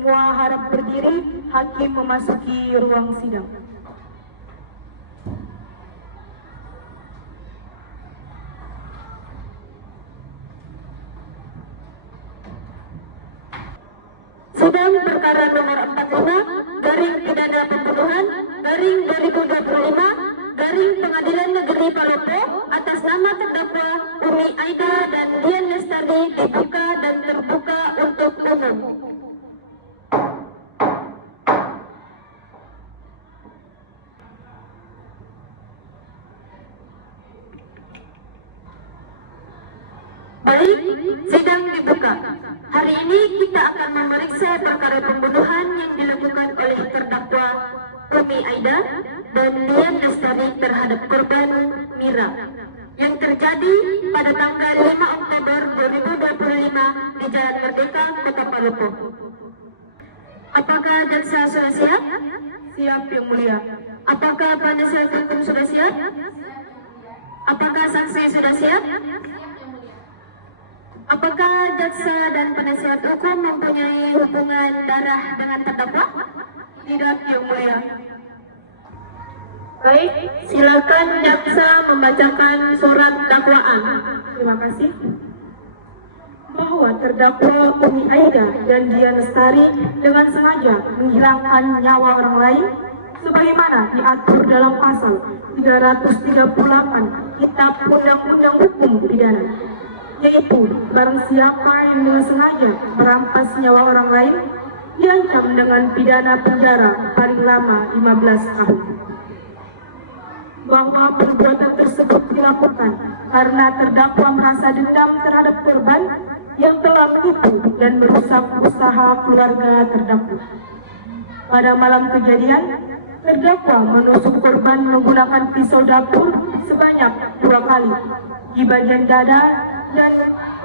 Semua harap berdiri, hakim memasuki ruang sidang. Sidang perkara nomor 45, garing pidana pembunuhan, garing 2025, garing Pengadilan Negeri Palopo, atas nama terdakwa Umi Aida dan Dian Lestari dibuka dan terbuka untuk umum. Baik, sidang dibuka. Hari ini kita akan memeriksa perkara pembunuhan yang dilakukan oleh terdakwa Umi Aida dan Dian Lestari terhadap korban Mira yang terjadi pada tanggal 5 Oktober 2025 di Jalan Merdeka, Kota Palopo. Apakah jaksa sudah siap? Siap, Yang Mulia. Apakah penasihat hukum sudah siap? Apakah saksi sudah siap? Apakah jaksa dan penasihat hukum mempunyai hubungan darah dengan terdakwa? Tidak, Yang Mulia. Baik, silakan jaksa membacakan surat dakwaan. Terima kasih. Bahwa terdakwa Umi Aida dan Dian Lestari dengan sengaja menghilangkan nyawa orang lain sebagaimana diatur dalam pasal 338 Kitab Undang-Undang Hukum Pidana, yaitu barang siapa yang dengan sengaja merampas nyawa orang lain diancam dengan pidana penjara paling lama 15 tahun. Bahwa perbuatan tersebut dilakukan karena terdakwa merasa dendam terhadap korban yang telah menipu dan merusak usaha keluarga terdakwa. Pada malam kejadian, terdakwa menusuk korban menggunakan pisau dapur sebanyak 2 kali di bagian dada dan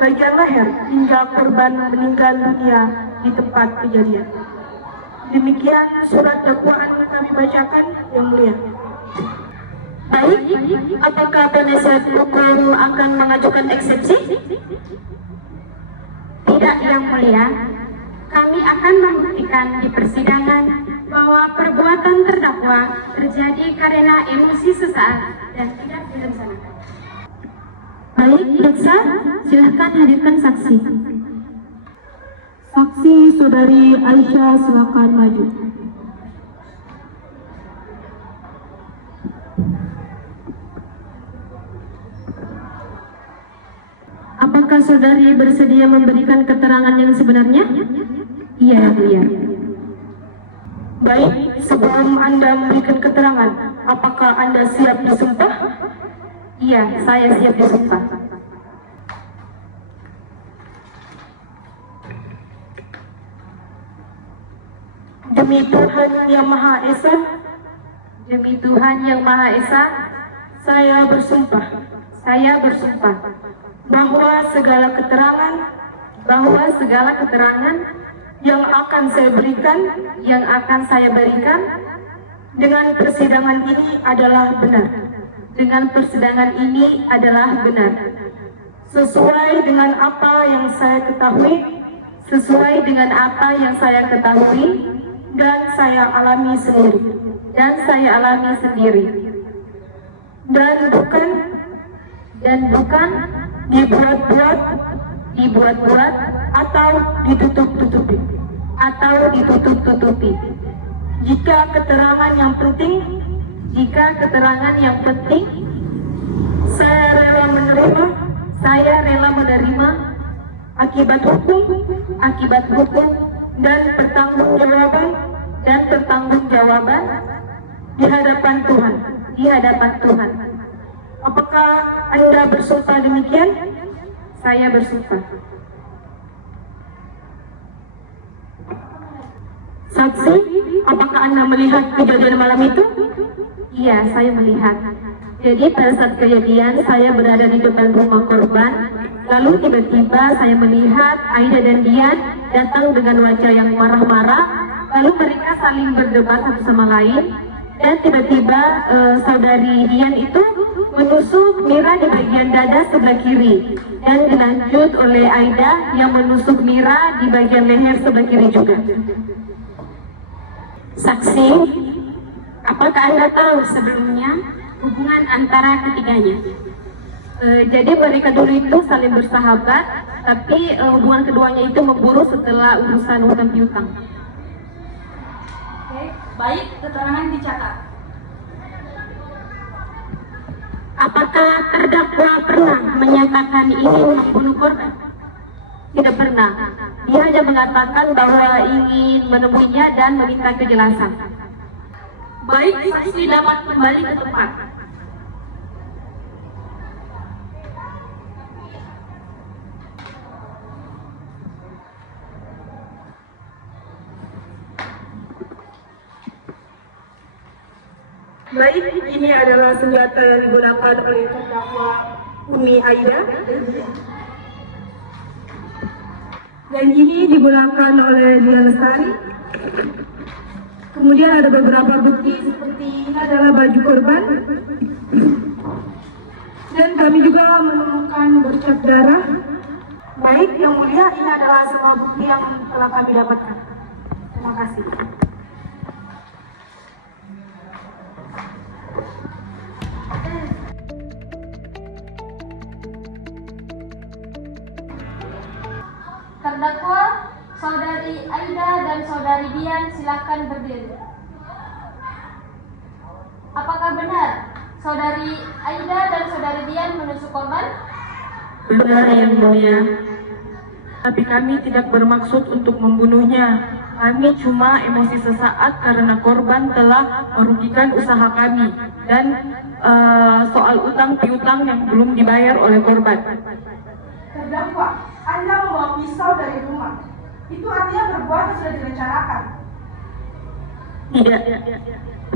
bagian leher hingga korban meninggal dunia di tempat kejadian. Demikian surat dakwaan kami bacakan, Yang Mulia. Baik, apakah penasihat hukum akan mengajukan eksepsi? Tidak, Yang Mulia. Kami akan membuktikan di persidangan bahwa perbuatan terdakwa terjadi karena emosi sesaat dan tidak direncanakan. Baik, jaksa, silahkan hadirkan saksi. Saksi Saudari Aisyah, silakan maju. Apakah saudari bersedia memberikan keterangan yang sebenarnya? Iya, Yang Mulia. Baik, sebelum Anda memberikan keterangan, apakah Anda siap disumpah? Iya, saya siap disumpah. Demi Tuhan Yang Maha Esa, Demi Tuhan Yang Maha Esa, saya bersumpah bahwa segala keterangan yang akan saya berikan dengan persidangan ini adalah benar, sesuai dengan apa yang saya ketahui dan saya alami sendiri, dan bukan dibuat-buat atau ditutup-tutupi. Jika keterangan yang penting saya rela menerima akibat hukum dan pertanggungjawaban di hadapan Tuhan. Apakah Anda bersumpah demikian? Saya bersumpah. Saksi, apakah Anda melihat kejadian malam itu? Iya, saya melihat. Jadi pada saat kejadian saya berada di depan rumah korban, lalu tiba-tiba saya melihat Aida dan Dian datang dengan wajah yang marah-marah, lalu mereka saling berdebat satu sama lain, dan tiba-tiba saudari Dian itu menusuk Mira di bagian dada sebelah kiri, dan dilanjut oleh Aida yang menusuk Mira di bagian leher sebelah kiri juga. Saksi, apakah Anda tahu sebelumnya hubungan antara ketiganya? Jadi mereka dulu itu saling bersahabat, tapi hubungan keduanya itu memburu setelah urusan hutang piutang. Oke, baik, keterangan dicatat. Apakah terdakwa pernah menyatakan ingin membunuh korban? Tidak pernah. Dia hanya mengatakan bahwa ingin menemuinya dan meminta kejelasan. Baik, saksi dapat kembali ke tempat. Baik, ini adalah senjata yang digunakan oleh terdakwa Umi Aida. Dan ini digunakan oleh Dia Lestari. Kemudian ada beberapa bukti seperti ini adalah baju korban. Dan kami juga menemukan bercak darah. Baik, yang mulia, ini adalah semua bukti yang telah kami dapatkan. Terima kasih. Terdakwa Saudari Aida dan Saudari Dian, silakan berdiri. Apakah benar Saudari Aida dan Saudari Dian menusuk korban? Benar, yang mulia. Tapi kami tidak bermaksud untuk membunuhnya. Kami cuma emosi sesaat karena korban telah merugikan usaha kami dan soal utang piutang yang belum dibayar oleh korban. Terdakwa, Anda membawa pisau dari rumah. Itu artinya perbuatan sudah direncanakan. Tidak.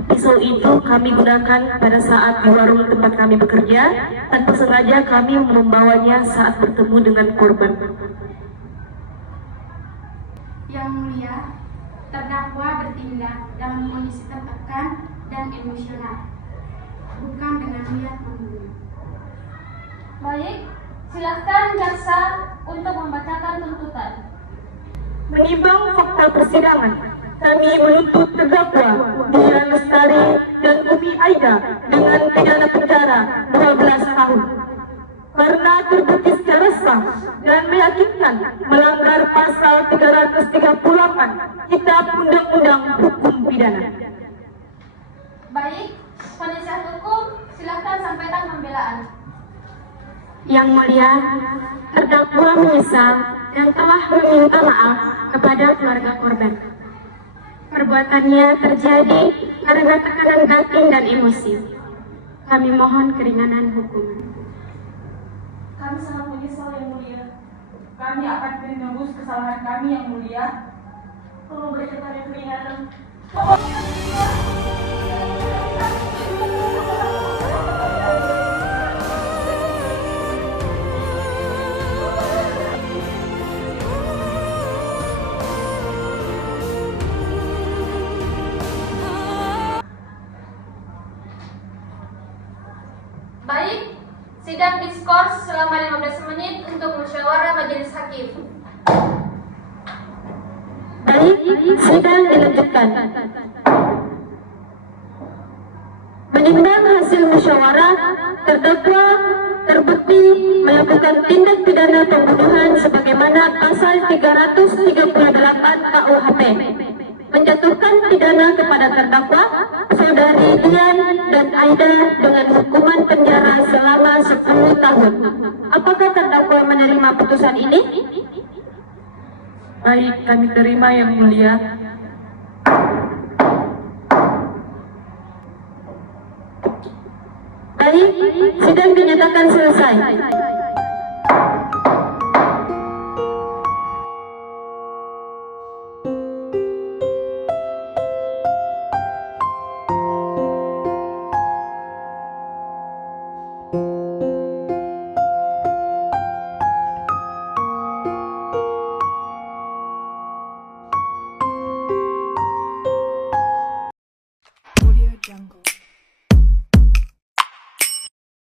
Pisau itu kami gunakan pada saat di warung tempat kami bekerja. Tanpa sengaja kami membawanya saat bertemu dengan korban. Yang mulia, terdakwa bertindak dalam kondisi tertekan dan emosional, bukan dengan niat membunuh. Baik, silakan jaksa untuk membacakan tuntutan. Menimbang fakta persidangan, kami menuntut terdakwa Dia Lestari dan Umi Aida dengan pidana penjara 12 tahun karena terbukti secara sah dan meyakinkan melanggar pasal 338 Kitab Undang-Undang Hukum Pidana. Baik, penasihat hukum, silakan sampaikan pembelaan. Yang mulia, terdakwa menyesal dan telah meminta maaf kepada keluarga korban. Perbuatannya terjadi karena tekanan batin dan emosi. Kami mohon keringanan hukuman. Kami sangat menyesal, yang mulia. Kami akan menebus kesalahan kami, yang mulia. Tolong berikan kami keringanan. Baik, sidang diskors selama 15 menit untuk musyawarah majelis hakim. Baik, sidang dilanjutkan. Menimbang hasil musyawarah, terdakwa terbukti melakukan tindak pidana pembunuhan sebagaimana pasal 338 KUHP, menjatuhkan pidana kepada terdakwa Saudari Dian dan Aida dengan hukuman penjara selama 10 tahun. Apakah terdakwa menerima putusan ini? Baik, kami terima, yang mulia. Baik, sidang dinyatakan selesai.